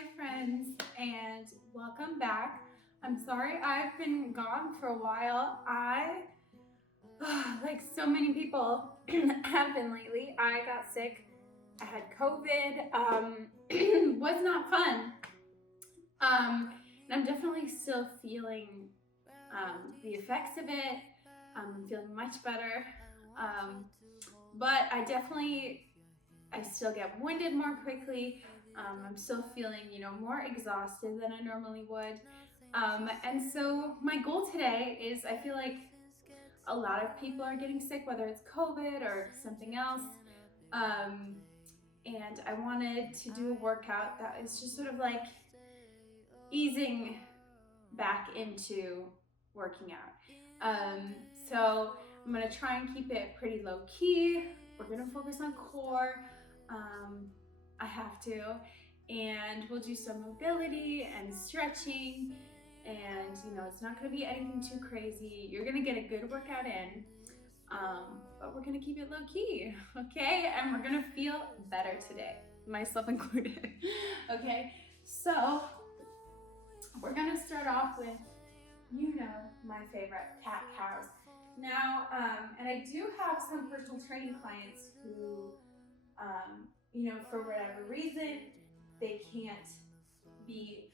my friends, and welcome back. I'm sorry I've been gone for a while. Like so many people have been lately, I got sick. I had COVID. Was not fun. And I'm definitely still feeling the effects of it. I'm feeling much better. But I still get winded more quickly. I'm still feeling, more exhausted than I normally would. And so my goal today is I feel like a lot of people are getting sick, whether it's COVID or something else. And I wanted to do a workout that is just sort of like easing back into working out. So I'm gonna try and keep it pretty low key. We're gonna focus on core. I have to. And we'll do some mobility and stretching. And it's not gonna be anything too crazy. You're gonna get a good workout in. But we're gonna keep it low key, okay? And we're gonna feel better today, myself included. Okay, so we're gonna start off with, my favorite, cat cows. Now, and I do have some personal training clients who, for whatever reason, they can't be,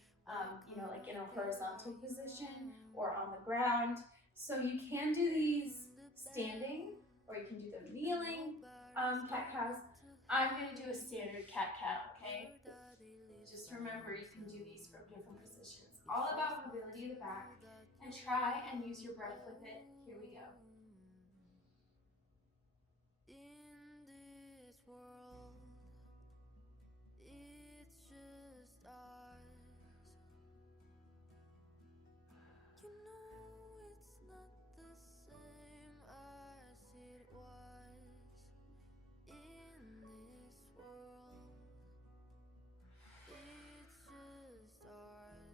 like in a horizontal position or on the ground. So you can do these standing, or you can do them kneeling, cat cows. I'm gonna do a standard cat cow, okay? Just remember, you can do these from different positions. All about mobility of the back, and try and use your breath with it. Here we go. In this world, it's just ours. It's not the same as it was. In this world, it's just ours.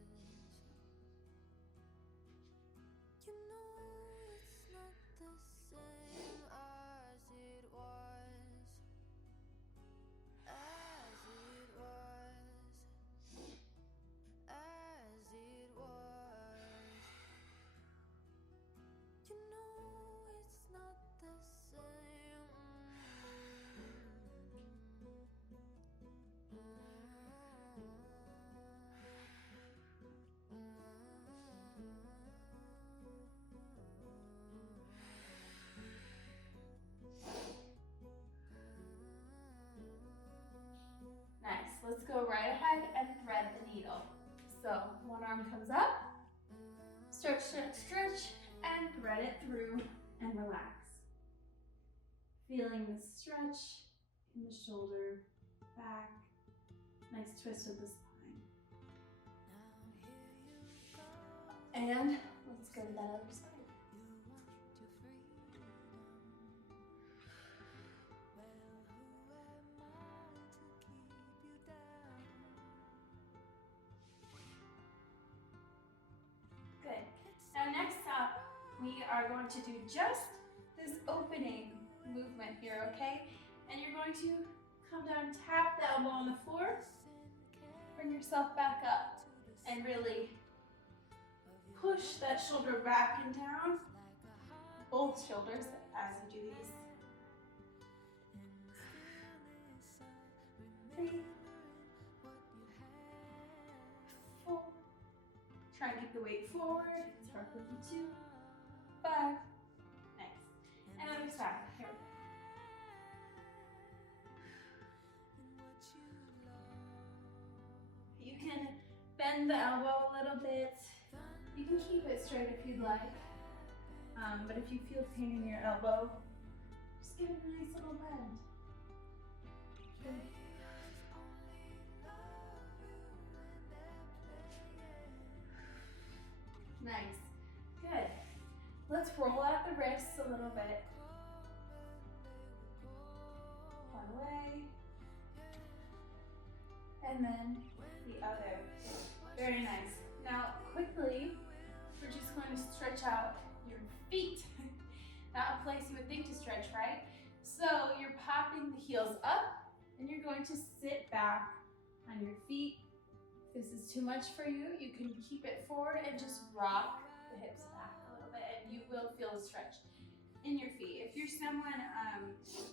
It's not the same as it was. As it was. As it was. It's not the same. Nice. Let's go right ahead and thread the needle. So one arm comes up, stretch, stretch, stretch, and thread it through and relax. Feeling the stretch in the shoulder, back, nice twist of the spine. And let's go to that other side. Good. Now next up, we are going to do just this opening movement here, okay? And you're going to come down, tap the elbow on the floor, bring yourself back up, and really push that shoulder back and down, both shoulders as you do these. 3, 4, try and keep the weight forward, start with the 2, 5, nice. And other side, here we go. You can bend the elbow a little bit. You can keep it straight if you'd like. But if you feel pain in your elbow, just give it a nice little bend. Good. Nice. Good. Let's roll out the wrists a little bit. One way. And then the other. Very nice. Now, quickly, we're just going to stretch out your feet. Not a place you would think to stretch, right? So you're popping the heels up, and you're going to sit back on your feet, If this is too much for you, you can keep it forward and just rock the hips back a little bit, and you will feel a stretch in your feet. If you're someone,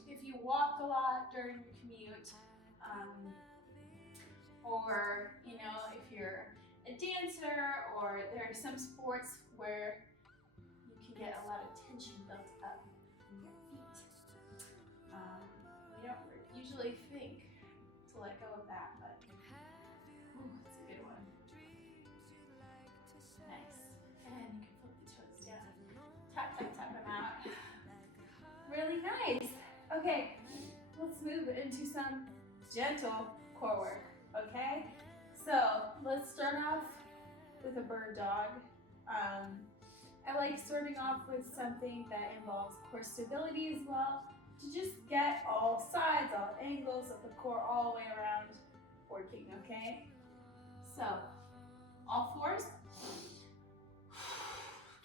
if you walk a lot during your commute, or if you're a dancer, or there are some sports where you can get a lot of tension built up in your feet. We don't usually think to let go of that, but it's a good one. Nice. And you can flip the toes down. Tap, tap, tap them out. Really nice. Okay, let's move into some gentle core work, okay? So let's start off with a bird dog. I like starting off with something that involves core stability as well, to just get all sides, all angles of the core all the way around working, okay? So, all fours.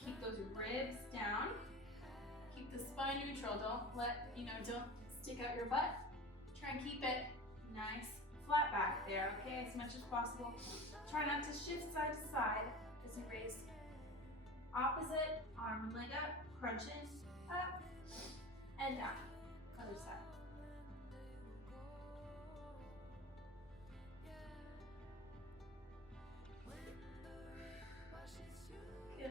Keep those ribs down. Keep the spine neutral. Don't stick out your butt. Try and keep it nice, flat back there, okay, as much as possible. Try not to shift side to side as you raise. Opposite, arm and leg up, crunching, up, and down. Other side. Good.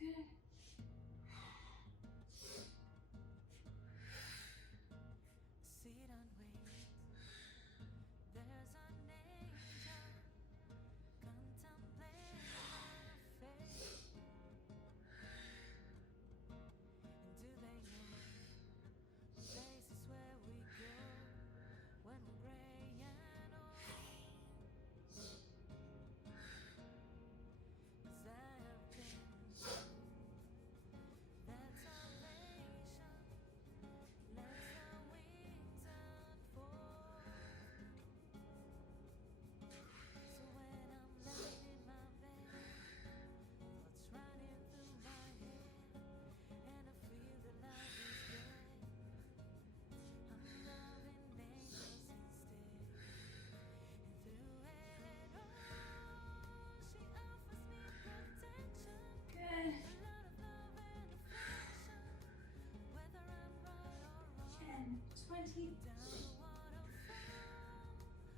Good.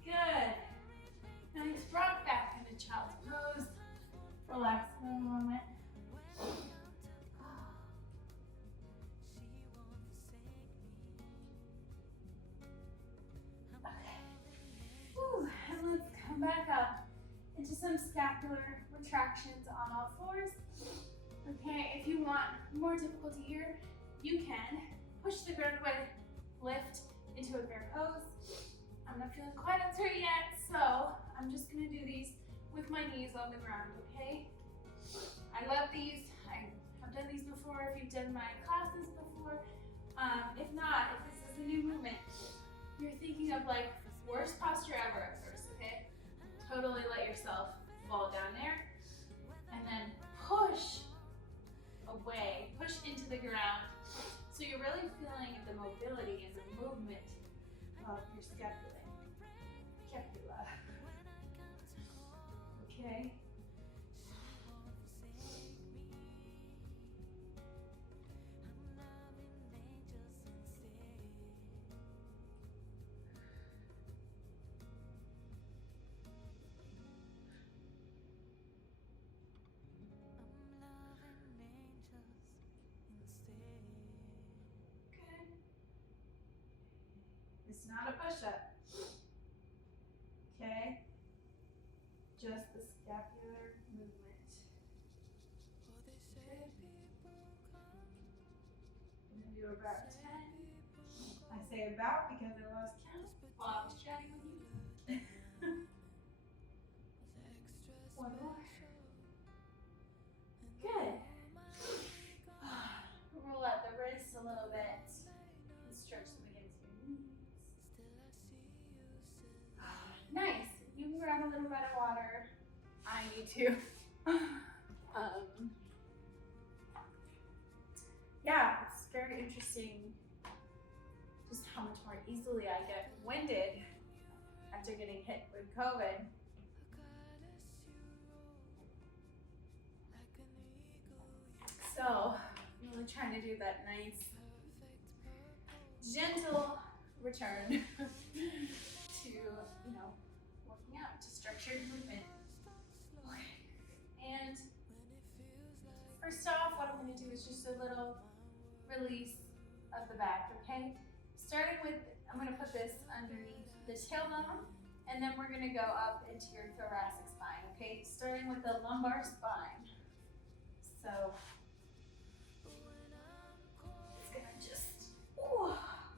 Good. Nice. Rock back into child's pose. Relax for a moment. Okay. Whew. And let's come back up into some scapular retractions on all fours. Okay, if you want more difficulty here, you can push the ground away, lift into a bear pose. I'm not feeling quite up there yet, so I'm just gonna do these with my knees on the ground, okay? I love these. I have done these before if you've done my classes before. If not, if this is a new movement, you're thinking of like worst posture ever at first, okay? Totally let yourself fall down there and then push away, push into the ground. So you're really feeling the mobility and the movement of your scapula. Okay. It's not a push-up, okay? Just the scapular movement. Okay. I'm gonna do about 10. I say about because I lost count while I was chatting with you. One more. might need to. Yeah, it's very interesting just how much more easily I get winded after getting hit with COVID. So I'm really trying to do that nice, gentle return to, working out, to structured movement. Okay. And first off, what I'm going to do is just a little release of the back, okay? Starting with, I'm going to put this underneath the tailbone, and then we're going to go up into your thoracic spine, okay? Starting with the lumbar spine. So, it's going to just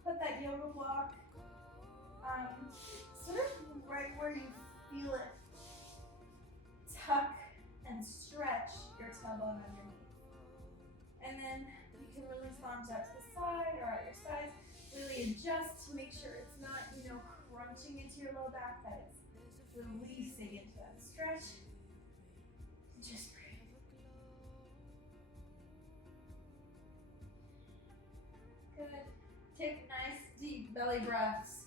put that yoga block sort of right where you feel it. Tuck and stretch your tailbone underneath. And then you can release arms out to the side or at your sides. Really adjust to make sure it's not, crunching into your low back, that it's releasing into that stretch. Just breathe. Good. Take nice deep belly breaths.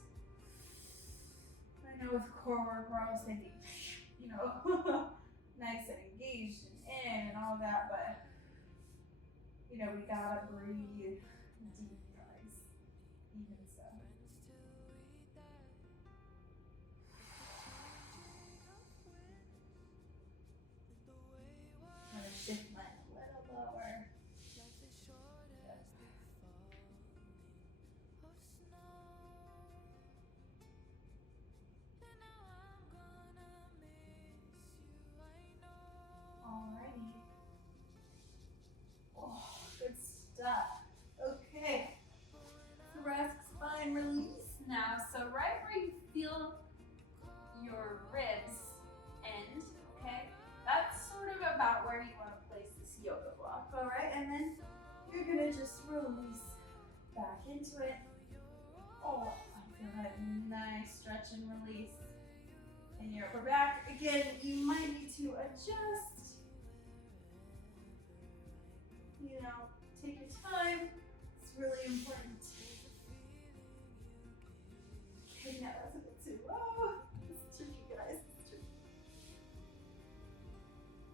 I know with core work we're always thinking, nice and engaged and in and all that, but we gotta breathe deep, guys. Even so. I'm gonna shift mine a little lower. Alrighty. Oh, good stuff. Okay. Thoracic spine release now. So right where you feel your ribs end, okay? That's sort of about where you want to place this yoga block, alright? And then you're gonna just release back into it. Oh, I feel that nice stretch and release in your upper back. Again, you might need to adjust. Take your time. It's really important. Okay, now that's a bit too low. This is tricky, guys. It's tricky.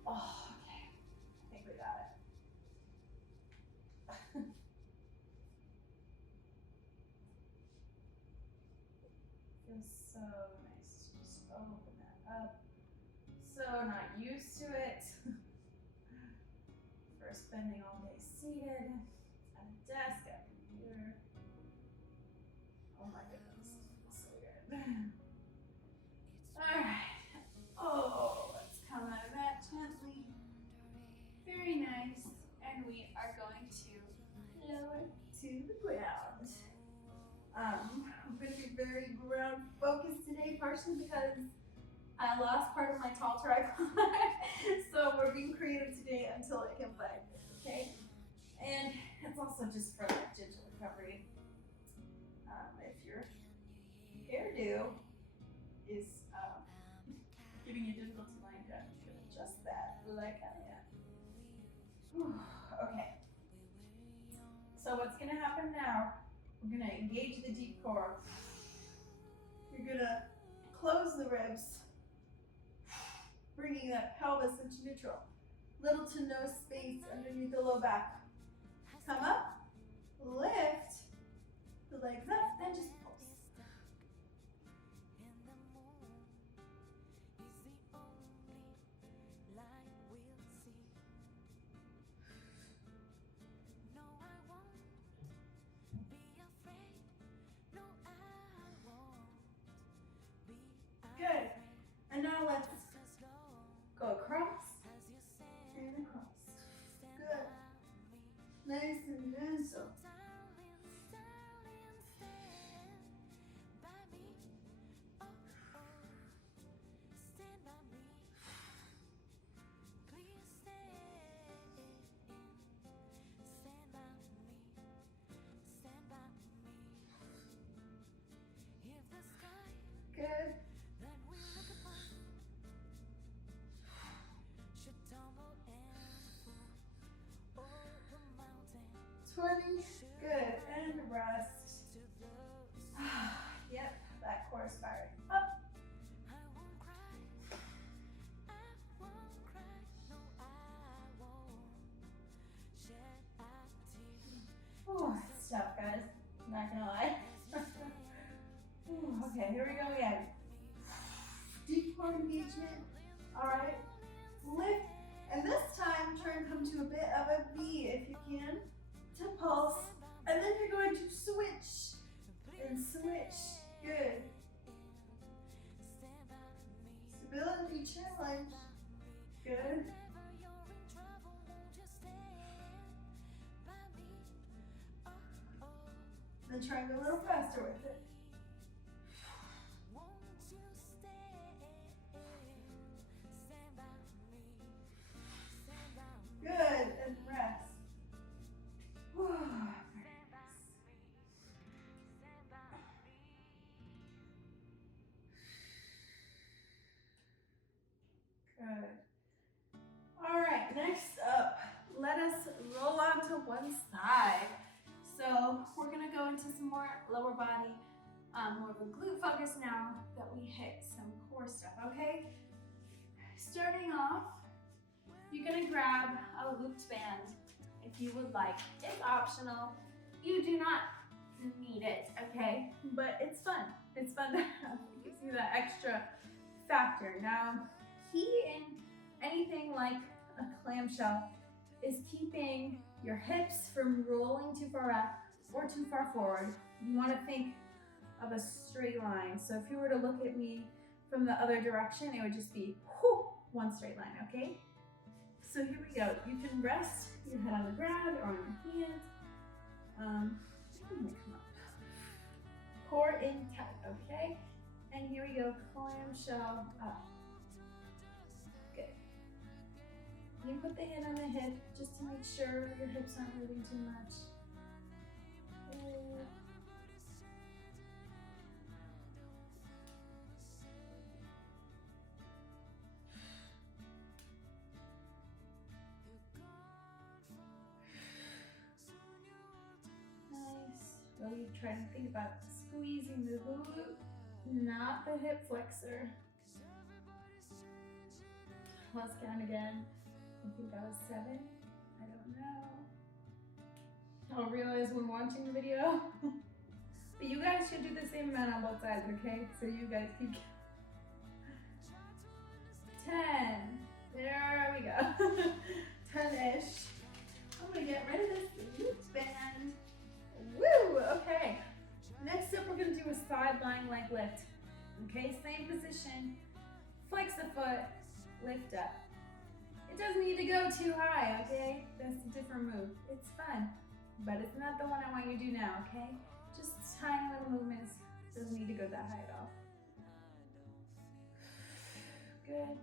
Oh, okay. I think we got it. Feels so nice to just open that up. So not used to it. First spending all day seated at a desk, at a computer. Oh my goodness, so good. Alright. Oh, let's come out of that gently. Very nice. And we are going to lower to the ground. I'm going to be very ground focused today, partially because I lost part of my tall tripod. So we're being creative today until it can find it, okay? And it's also just for that gentle recovery. If your hairdo is giving you difficulty lying down, you can adjust that like that. Okay. So what's gonna happen now, we're gonna engage the deep core. You're gonna close the ribs, bringing that pelvis into neutral. Little to no space underneath the low back. Come up, lift the legs up, then just pulse. Good. And now let's go across and across. Good. Nice and gentle. 20. Good. And rest. Yep, that core is firing up. Oh, it's tough, guys. Not gonna lie. Ooh, okay, here we go again. Deep core engagement. All right, lift, and this time try and come to a bit of a V if you can, to pulse, and then you're going to switch and switch. Good. Stability challenge. Good. Then try and go a little faster with it. Good, and rest. Very nice. Good. All right, next up, let us roll onto one side. So we're gonna go into some more lower body, more of a glute focus now that we hit some core stuff, okay? Starting off, you're gonna grab a looped band if you would like. It's optional. You do not need it, okay? But it's fun. It's fun to have. It gives you that extra factor. Now, key in anything like a clamshell is keeping your hips from rolling too far back or too far forward. You want to think of a straight line. So if you were to look at me from the other direction, it would just be whoo, one straight line, okay? So here we go. You can rest your head on the ground or on your hands. Come up. Core in tight, okay? And here we go, clamshell up. Good. You put the hand on the hip just to make sure your hips aren't moving too much. Good. So you try to think about squeezing the glute, not the hip flexor. Let's count again. I think that was 7. I don't know. I'll realize when watching the video. But you guys should do the same amount on both sides, okay? So you guys keep 10. There we go. 10-ish. I'm gonna get rid of this loop band. Woo! Okay. Next up, we're gonna do a sideline leg lift. Okay, same position. Flex the foot, lift up. It doesn't need to go too high, okay? That's a different move. It's fun, but it's not the one I want you to do now, okay? Just tiny little movements. Doesn't need to go that high at all. Good.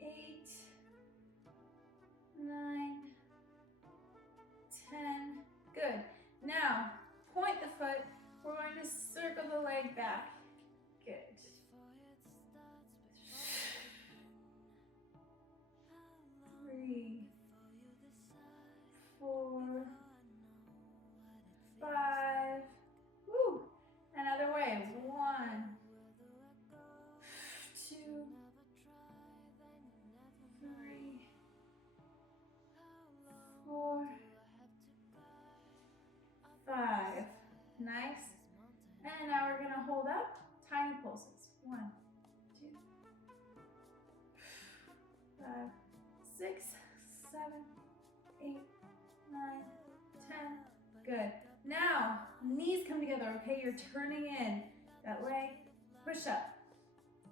Eight, 9, 10. Good. Now, point the foot. We're going to circle the leg back. Good. 3, 4, 5. Woo. Another way. 1, 2, 3, 4, 5. Nice. And now we're gonna hold up tiny pulses. 1, 2, 5, 6, 7, 8, 9, 10. Good. Now, knees come together, okay? You're turning in that leg. Push up.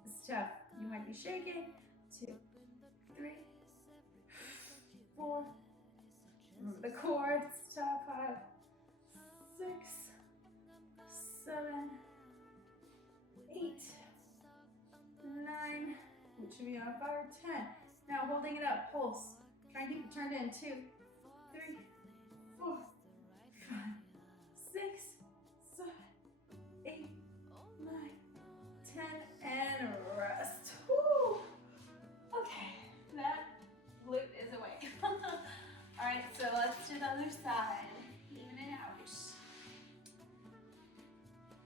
It's tough. You might be shaking. 2, 3, 4. Remember the core. It's tough. 5, 6, 7, 8, 9. Which should be on fire. 10. Now holding it up. Pulse. Try and keep it turned in. 2, 3, 4, 5, 6, 7, 8, 9, 10, and rest. Woo! Other side, even it out.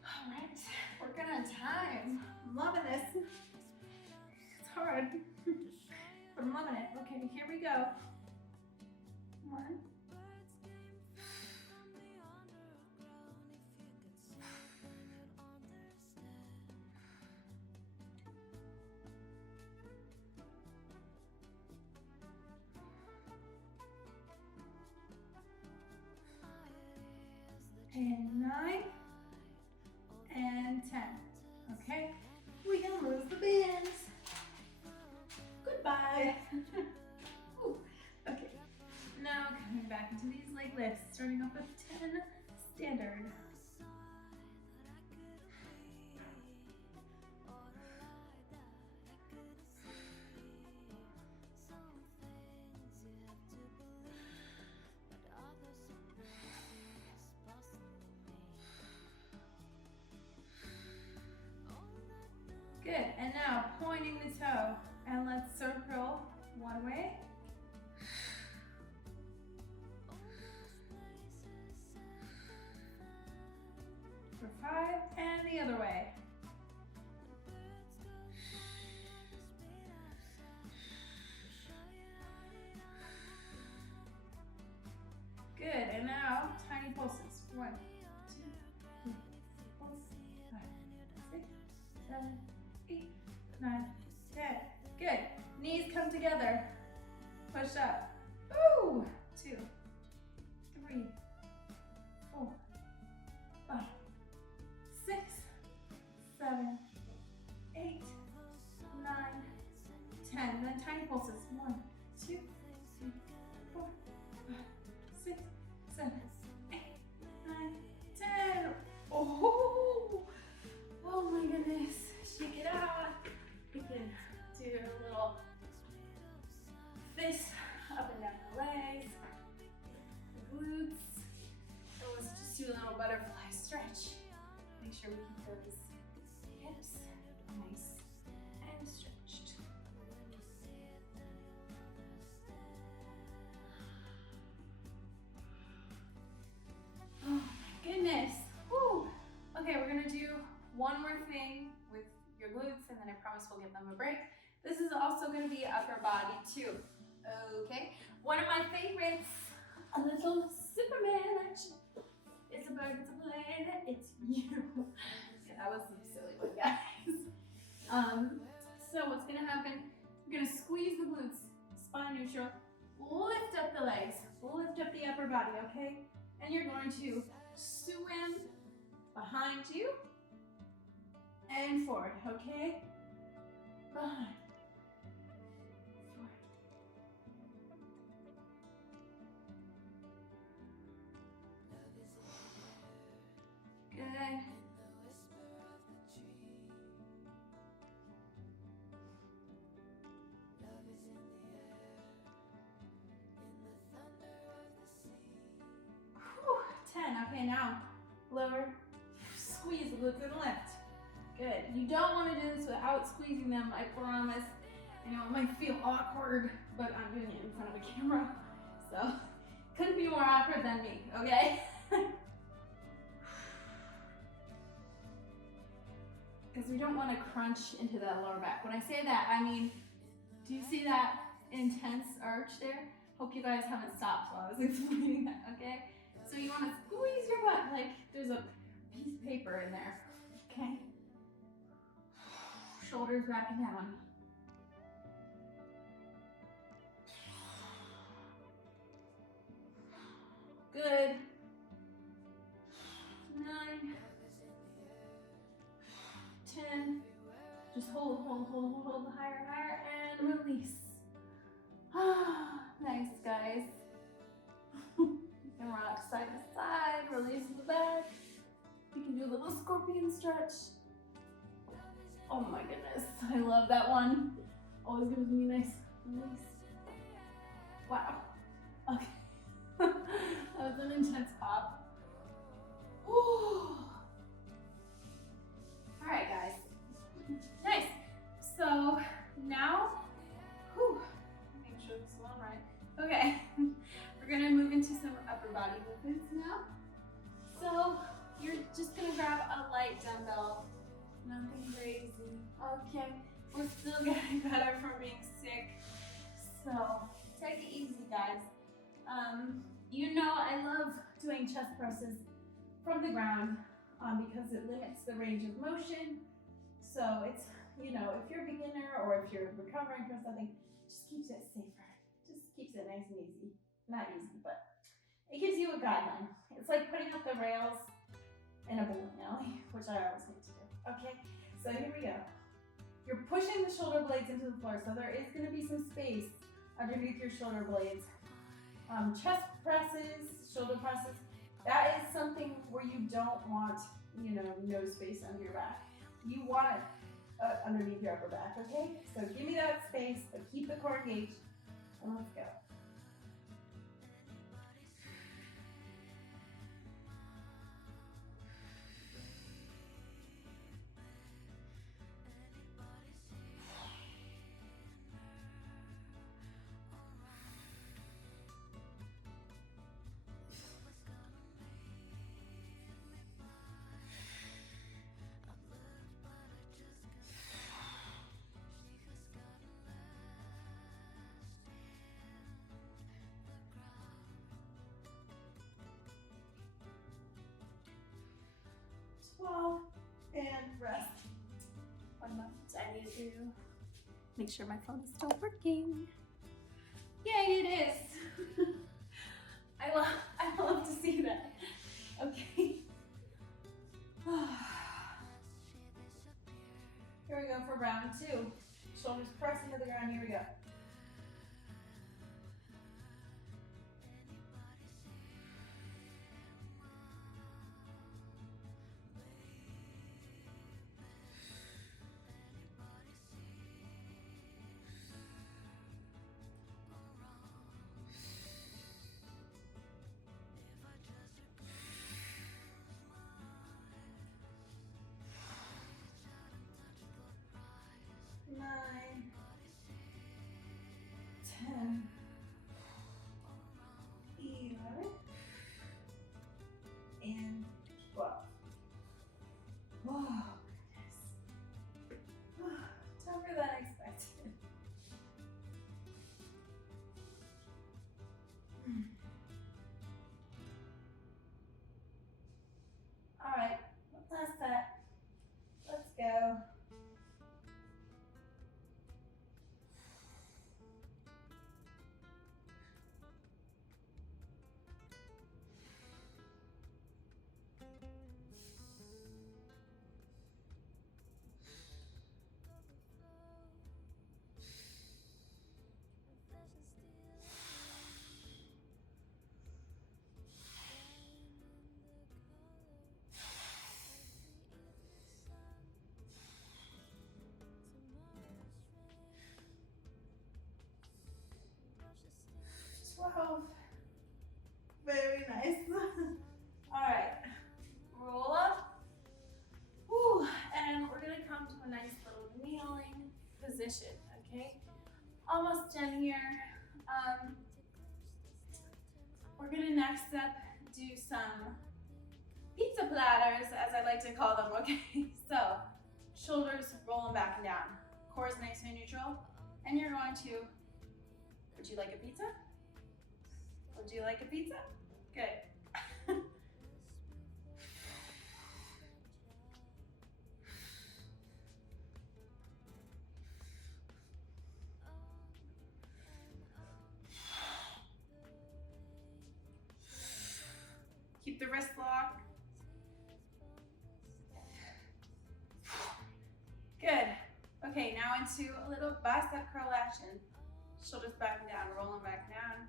All right, working on time. I'm loving this. It's hard, but I'm loving it. Okay, here we go. 1. And 9 and 10. Okay, we can lose the bands. Goodbye. Ooh, okay, now coming back into these leg lifts, starting off with 10 standard. Good, and now pointing the toe, and let's circle one way. For 5, and the other way. Good, and now tiny pulses. 1, 2, 3, 4, 5, 6, 7, 8, 9, 10. Good. Knees come together. Push up. Ooh. 2, 3, 4, 5, 6, 7, 8, 9, 10. Then tiny pulses. 1, 2, 3, 4, 5, 6, 7, 8, 9, 10. Oh, oh my goodness. Shake it out. We can do a little fist up and down the legs, the glutes. And let's just do a little butterfly stretch. Make sure we keep those hips nice and stretched. Oh my goodness. Woo. Okay, we're gonna do one more thing with your glutes, and then I promise we'll give them a break. This is also going to be upper body too. Okay, one of my favorites, a little Superman action. It's a bird, it's a plane, it's you. Yeah, that was some silly one, guys. So what's going to happen, you're going to squeeze the glutes, spine neutral, lift up the legs, lift up the upper body, okay? And you're going to swim behind you, and forward, okay? Behind. Forward. Good. Whew, 10, okay, now lower, squeeze the glutes and lift. Good. You don't want to do this without squeezing them, I promise. I know it might feel awkward, but I'm doing it in front of a camera, so couldn't be more awkward than me, okay? Because we don't want to crunch into the lower back. When I say that, I mean, do you see that intense arch there? Hope you guys haven't stopped while I was explaining that, okay? So you want to squeeze your butt like there's a piece of paper in there, okay? Shoulders back and down. Good. 9, 10. Just hold, higher, and release. Nice, guys. You can rock side to side, release the back. You can do a little scorpion stretch. Oh my goodness, I love that one. Always gives me a nice release. Wow. Okay. That was an intense pop. All right, guys. Nice. So now, make sure this is all right. Okay, we're gonna move into some upper body movements now. So you're just gonna grab a light dumbbell, nothing crazy. Okay, we're still getting better from being sick. So take it easy, guys. You know I love doing chest presses from the ground because it limits the range of motion. So it's, you know, if you're a beginner or if you're recovering from something, just keeps it safer. Just keeps it nice and easy. Not easy, but it gives you a guideline. It's like putting up the rails in a bowling alley, which I always need to do. Okay, so here we go. You're pushing the shoulder blades into the floor, so there is going to be some space underneath your shoulder blades. Chest presses, shoulder presses, that is something where you don't want, you know, no space under your back. You want it underneath your upper back, okay? So give me that space, but keep the core engaged, and let's go. And rest. 1 moment, I need to make sure my phone is still working. Yay, it is. I love to see that. Okay. Here we go for round 2. Shoulders press into the ground, here we go. Nine, 10, 11, and 12. Oh, goodness. Tougher than expected. All right, last set. Let's go. Wow, very nice. All right, roll up. Whew. And we're gonna come to a nice little kneeling position, okay? Almost done here. We're gonna next up do some pizza platters, as I like to call them, okay? So, shoulders rolling back and down. Core is nice and neutral. And you're going to, would you like a pizza? Would you like a pizza? Good. Keep the wrist locked. Good. Okay, now into a little bicep curl action. Shoulders back and down, rolling back down.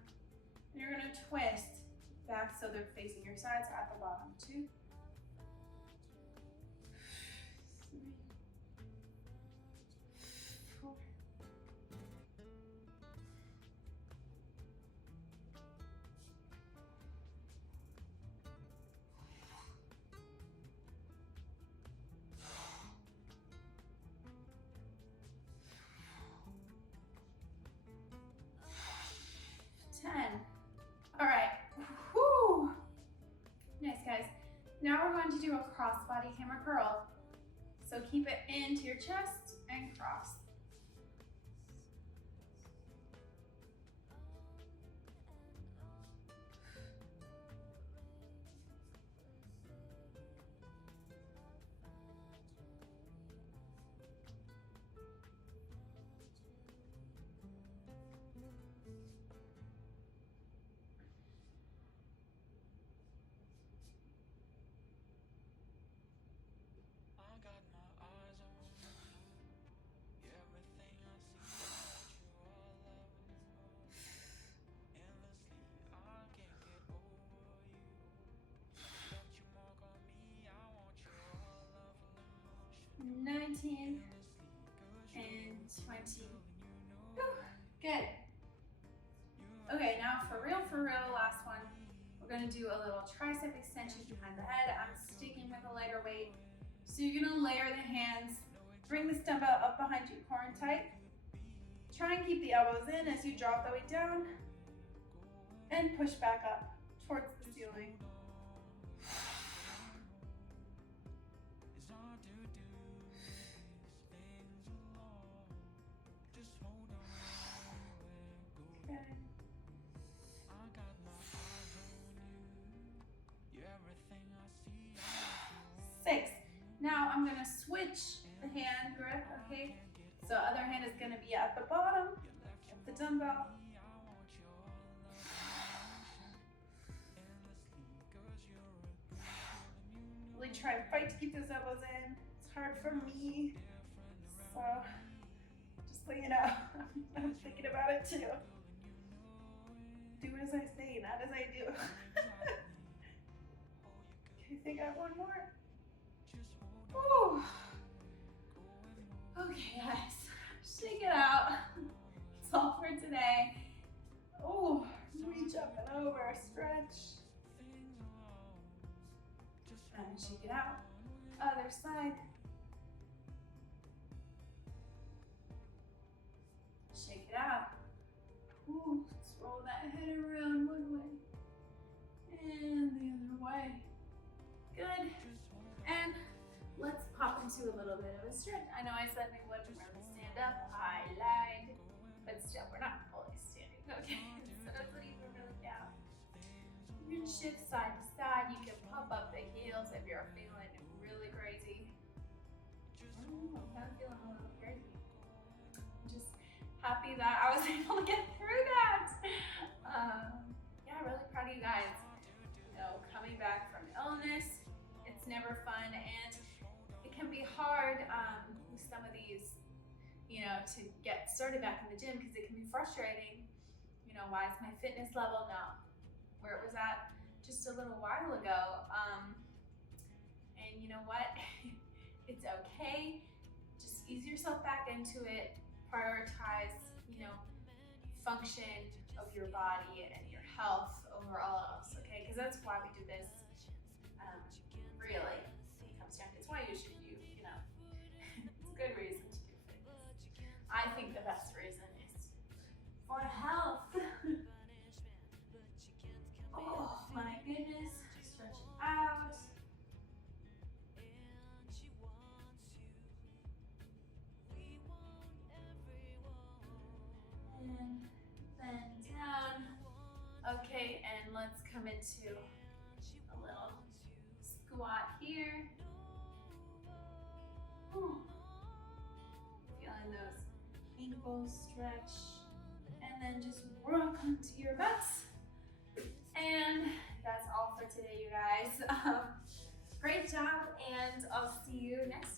And you're gonna twist back so they're facing your sides at the bottom. 2, 3, 4. 10. All right. Whew. Now we're going to do a cross-body hammer curl. So keep it into your chest and cross. $19 and $20. Whew, good. Okay, now for real, last one. We're gonna do a little tricep extension behind the head. I'm sticking with a lighter weight. So you're gonna layer the hands, bring this dumbbell up behind you, core and tight. Try and keep the elbows in as you drop the weight down and push back up towards the ceiling. Okay. 6. Now I'm gonna switch the hand grip, okay? So other hand is gonna be at the bottom of the dumbbell. Really try and fight to keep those elbows in. It's hard for me, so just so you know, I'm thinking about it too. Do as I say, not as I do. Okay, I think I have one more. Ooh. Okay, guys, shake it out. That's all for today. Oh, reach up and over, stretch. And shake it out. Other side. Shake it out. Ooh, let's roll that head around one way and the other way. Good. And let's pop into a little bit of a stretch. I know I said we wouldn't really stand up. I lied. But still, we're not fully standing, okay? So that's what even really down. You can shift side to side. You can pump up the heels if you're feeling really crazy. I'm kind of feeling a little crazy. I'm just happy that I was able to get through that. Yeah, really proud of you guys. You know, coming back from illness, it's never fun, and it can be hard with some of these, you know, to get started back in the gym because it can be frustrating. You know, why is my fitness level not where it was at just a little while ago? And you know what? It's okay. Just ease yourself back into it. Prioritize, you know, function of your body and your health over all else, okay? Because that's why we do this. Really, it comes down to it's why you should do, you know, it's a good reason to do fitness. I think the best reason is for health. Oh my goodness, stretch it out. And then down. Okay, and let's come into a little squat here. Ooh. Feeling those ankles stretch. And then just rock onto your butts. And that's all for today, you guys. Great job, and I'll see you next time.